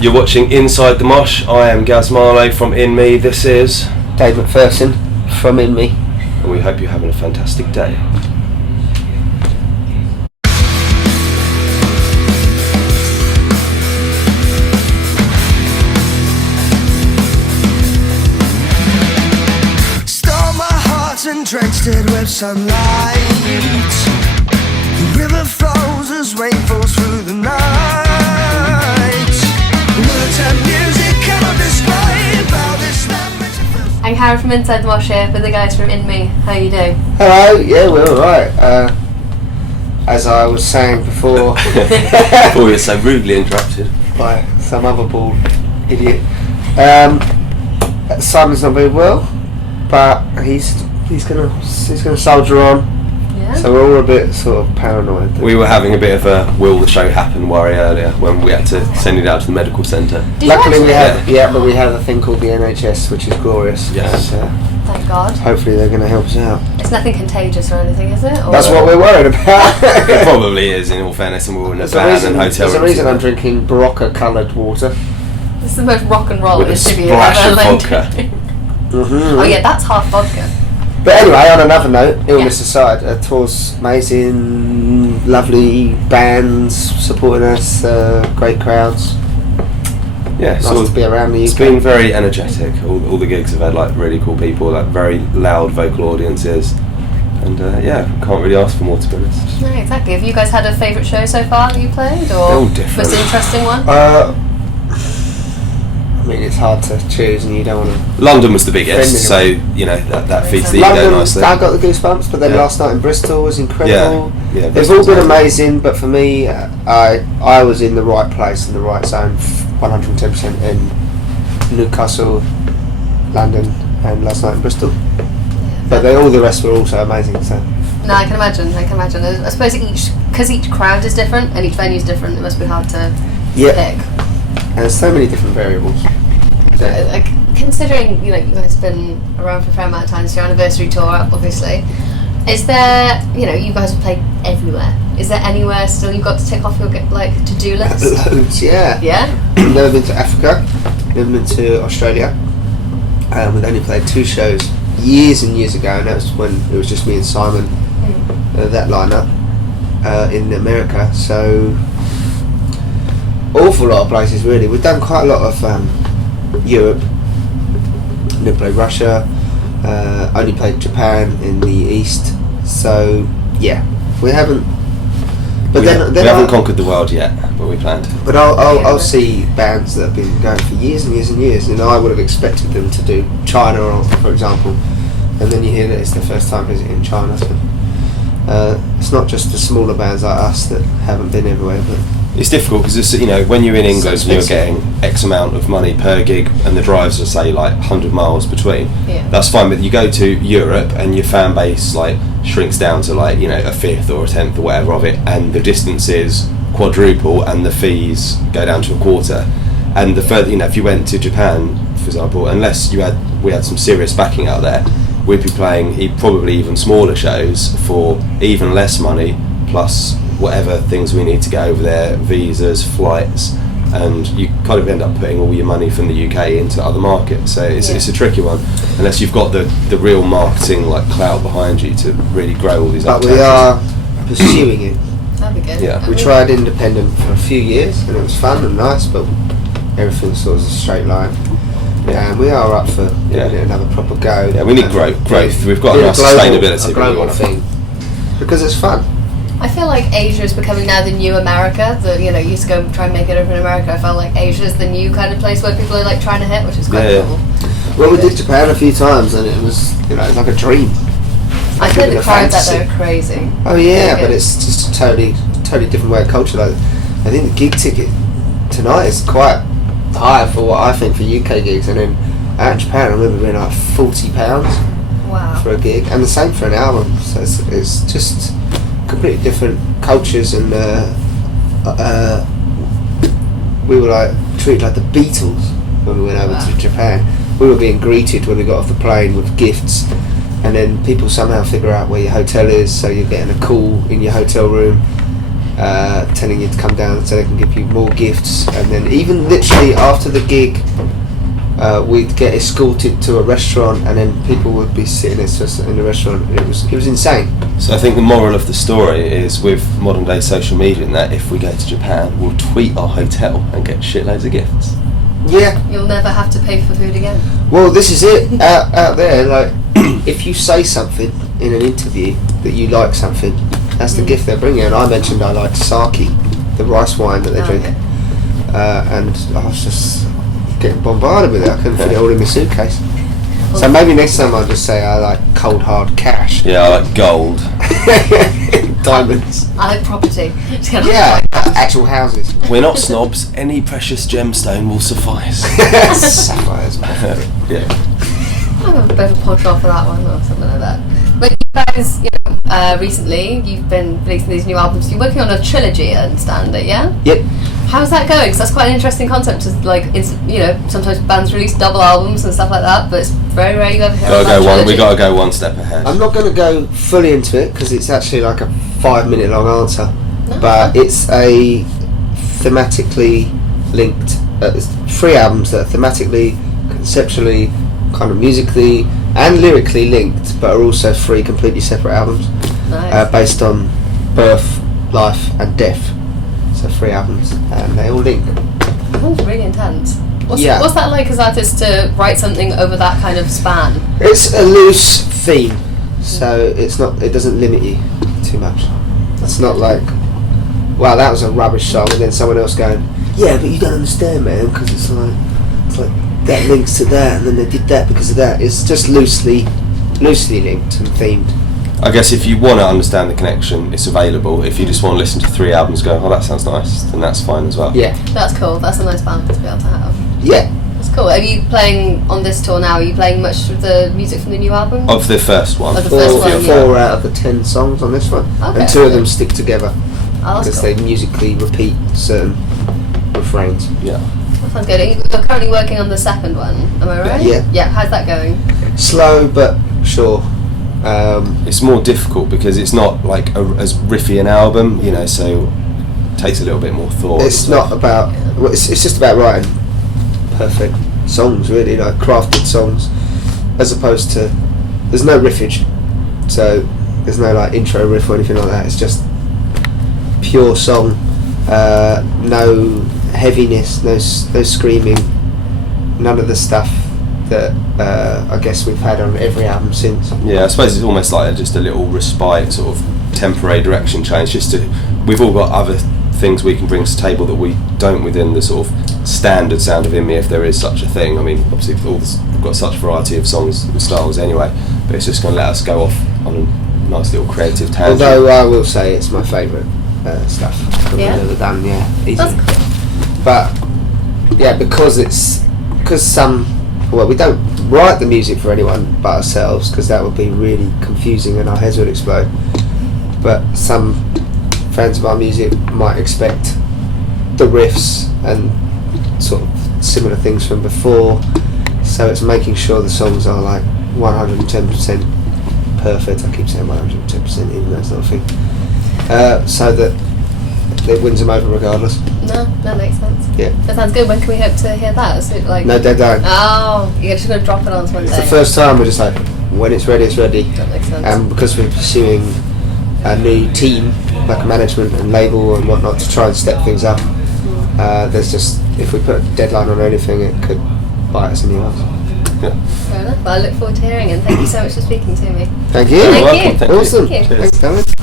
You're watching Inside the Mosh. I am Gaz Marlowe from InMe. This is Dave McPherson from InMe. And we hope you're having a fantastic day. Stole my heart and drenched it with sunlight. The river flows as rain falls through the night. Words and music cannot describe how this language feels. I'm Karen from Inside the Mosh here with the guys from InMe. How are you doing? Hello, yeah, we're alright. As I was saying before, Before we were so rudely interrupted. by some other bald idiot, Simon's not very well, but he's gonna soldier on. Yeah. So we're all a bit sort of paranoid. We were having a bit of a will the show happen worry earlier when we had to send it out to the medical centre. Did Luckily you we actually? have, but we have a thing called the NHS, which is glorious. Yes. And, Thank God. hopefully they're going to help us out. It's nothing contagious or anything, is it? Or That's what we're worried about. It probably is, in all fairness, and we're all in a van and hotel There's a room reason I'm together. drinking Barocca coloured water. This is the most rock and roll With a interview splash ever. of vodka. Oh yeah, that's half vodka. But anyway, on another note, illness Yeah. aside, tour's amazing, lovely bands supporting us, great crowds. Yeah, Nice so to be around the UK. it's been very energetic. All the gigs have had like really cool people, like very loud vocal audiences, and yeah, can't really ask for more, to be honest. No, exactly. Have you guys had a favourite show so far that you played, They're or all different. most interesting one? I mean, it's hard to choose, and you don't want to. London was the biggest, so Friendly you know that feeds the London, ego nicely. I got the goosebumps, but then Yeah. last night in Bristol was incredible. Yeah, They've all been amazing, but for me, I was in the right place, in the right zone, 110% in Newcastle, London, and last night in Bristol. But all the rest were also amazing. So No, I can imagine. I suppose because each crowd is different and each venue is different, it must be hard to yeah, pick. and there's so many different variables. Yeah. Like, considering you guys have been around for a fair amount of time, it's your anniversary tour, obviously. Is there, you guys have played everywhere. Is there anywhere still you've got to tick off your to-do list? Loads, yeah. Yeah. Never been to Africa. Never been to Australia. We'd only played 2 shows years and years ago, and that was when it was just me and Simon. That lineup in America. So awful lot of places really. We've done quite a lot of Europe. Never played Russia. Only played Japan in the East. So yeah, we haven't. But we then haven't conquered the world yet, but we planned. But I'll see bands that have been going for years and years and years, and I would have expected them to do China, or, for example, and then you hear that it's their first time visiting China. So it's not just the smaller bands like us that haven't been everywhere, but It's difficult because when you're in England and you're expensive. getting X amount of money per gig, and the drives are say like 100 miles between. Yeah. That's fine, but you go to Europe and your fan base shrinks down to a fifth or a tenth or whatever of it, and the distance is quadruple and the fees go down to a quarter. And the further, if you went to Japan, for example, unless we had some serious backing out there, we'd be playing probably even smaller shows for even less money, plus whatever things we need to get over there, visas, flights, and you kind of end up putting all your money from the UK into other markets. So it's a tricky one, unless you've got the real marketing clout behind you to really grow all these but other we territories. are pursuing it. That'd be good. Yeah. We tried independent for a few years, and it was fun and nice, but everything's sort of a straight line. Yeah. And we are up for giving Yeah. it another proper go. Yeah, we need And growth. We've got do enough a global- sustainability, A but we global wanna- thing, because it's fun. I feel like Asia is becoming now the new America. You used to go try and make it over in America. I felt like Asia is the new kind of place where people are trying to hit, which is quite Yeah. cool. Well, we did Japan a few times, and it was it's like a dream. I Like heard living the a crowds out fantasy. there are crazy. Oh yeah, Okay. but it's just a totally different way of culture. I think the gig ticket tonight is quite high for what I think for UK gigs, and then out in Japan I remember being like £40 Wow. for a gig, and the same for an album. So it's just completely different cultures, and we were treated like the Beatles when we went over Wow. to Japan. We were being greeted when we got off the plane with gifts, and then people somehow figure out where your hotel is, so you're getting a call in your hotel room. telling you to come down so they can give you more gifts. And then even literally after the gig, we'd get escorted to a restaurant, and then people would be sitting in the restaurant. It was insane. So I think the moral of the story is, with modern day social media, in that if we go to Japan, we'll tweet our hotel and get shitloads of gifts. Yeah. You'll never have to pay for food again. Well, this is it. out there, like, if you say something in an interview that you like something, that's the gift they're bringing. And I mentioned I liked sake, the rice wine that they drink, and I was just getting bombarded with it. I couldn't fit it all in my suitcase. So maybe next time I'll just say I like cold hard cash. Yeah, I like gold. Diamonds. I like property. Yeah, actual houses. We're not snobs. Any precious gemstone will suffice. Sapphires. Yeah. I'm a bit of a punch off for that one or something like that. But you guys, recently you've been releasing these new albums. You're working on a trilogy, I understand it, yeah? Yep. How's that going? Because that's quite an interesting concept. Just like, sometimes bands release double albums and stuff like that, but it's very rare you ever hear about trilogy. We gotta go one step ahead. I'm not going to go fully into it because it's actually like a 5-minute long answer, but it's a thematically linked. It's 3 albums that are thematically, conceptually, kind of musically and lyrically linked, but are also 3 completely separate albums. Nice. Based on birth, life, and death. So 3 albums, and they all link. That sounds really intense. What's Yeah. that like as artists to write something over that kind of span? It's a loose theme, so it's not. It doesn't limit you too much. It's not like, wow, that was a rubbish song, and then someone else going, yeah, but you don't understand, man, because it's like that links to that, and then they did that because of that. It's just loosely linked and themed. I guess if you want to understand the connection, it's available. If you just want to listen to 3 albums, go, oh, that sounds nice, then that's fine as well. Yeah. That's cool. That's a nice balance to be able to have. Yeah. That's cool. Are you playing on this tour now? Are you playing much of the music from the new album? Of the first one. Of the first one, 4 out of the 10 songs on this one, Okay. and 2 of them stick together Oh, that's because cool. they musically repeat certain refrains. Yeah. That sounds good. You're currently working on the second one, am I right? Yeah. Yeah, how's that going? Slow but sure. It's more difficult because it's not like as riffy an album, so it takes a little bit more thought. It's not about. Well, it's just about writing perfect songs, really, like crafted songs, as opposed to. There's no riffage, so there's no like intro riff or anything like that. It's just pure song, no heaviness, no screaming, none of the stuff that I guess we've had on every album since. Yeah, I suppose it's almost like just a little respite, sort of temporary direction change. We've all got other things we can bring to the table that we don't within the sort of standard sound of InMe, if there is such a thing. I mean, obviously we've got such a variety of songs and styles anyway, but it's just going to let us go off on a nice little creative tangent. Although I will say it's my favourite stuff that we've ever done. Yeah, easily. That's cool. But yeah, because we don't write the music for anyone but ourselves, because that would be really confusing and our heads would explode. But some fans of our music might expect the riffs and sort of similar things from before, so it's making sure the songs are like 110% perfect. I keep saying 110%, even though it's not a thing, so that it wins them over regardless. No, that makes sense. Yeah. That sounds good. When can we hope to hear that? Is it like No deadline. Oh, you're just going to drop it on one It's day. the first time we're just like, when it's ready, it's ready. That makes sense. And because we're pursuing a new team, like management and label and whatnot, to try and step things up, there's just, if we put a deadline on anything, it could bite us in the arse. Yeah. Fair enough. Well, I look forward to hearing it. Thank you so much for speaking to me. Thank you. Thank welcome. you. Thank you. Awesome. Thank you. Thanks, Darren.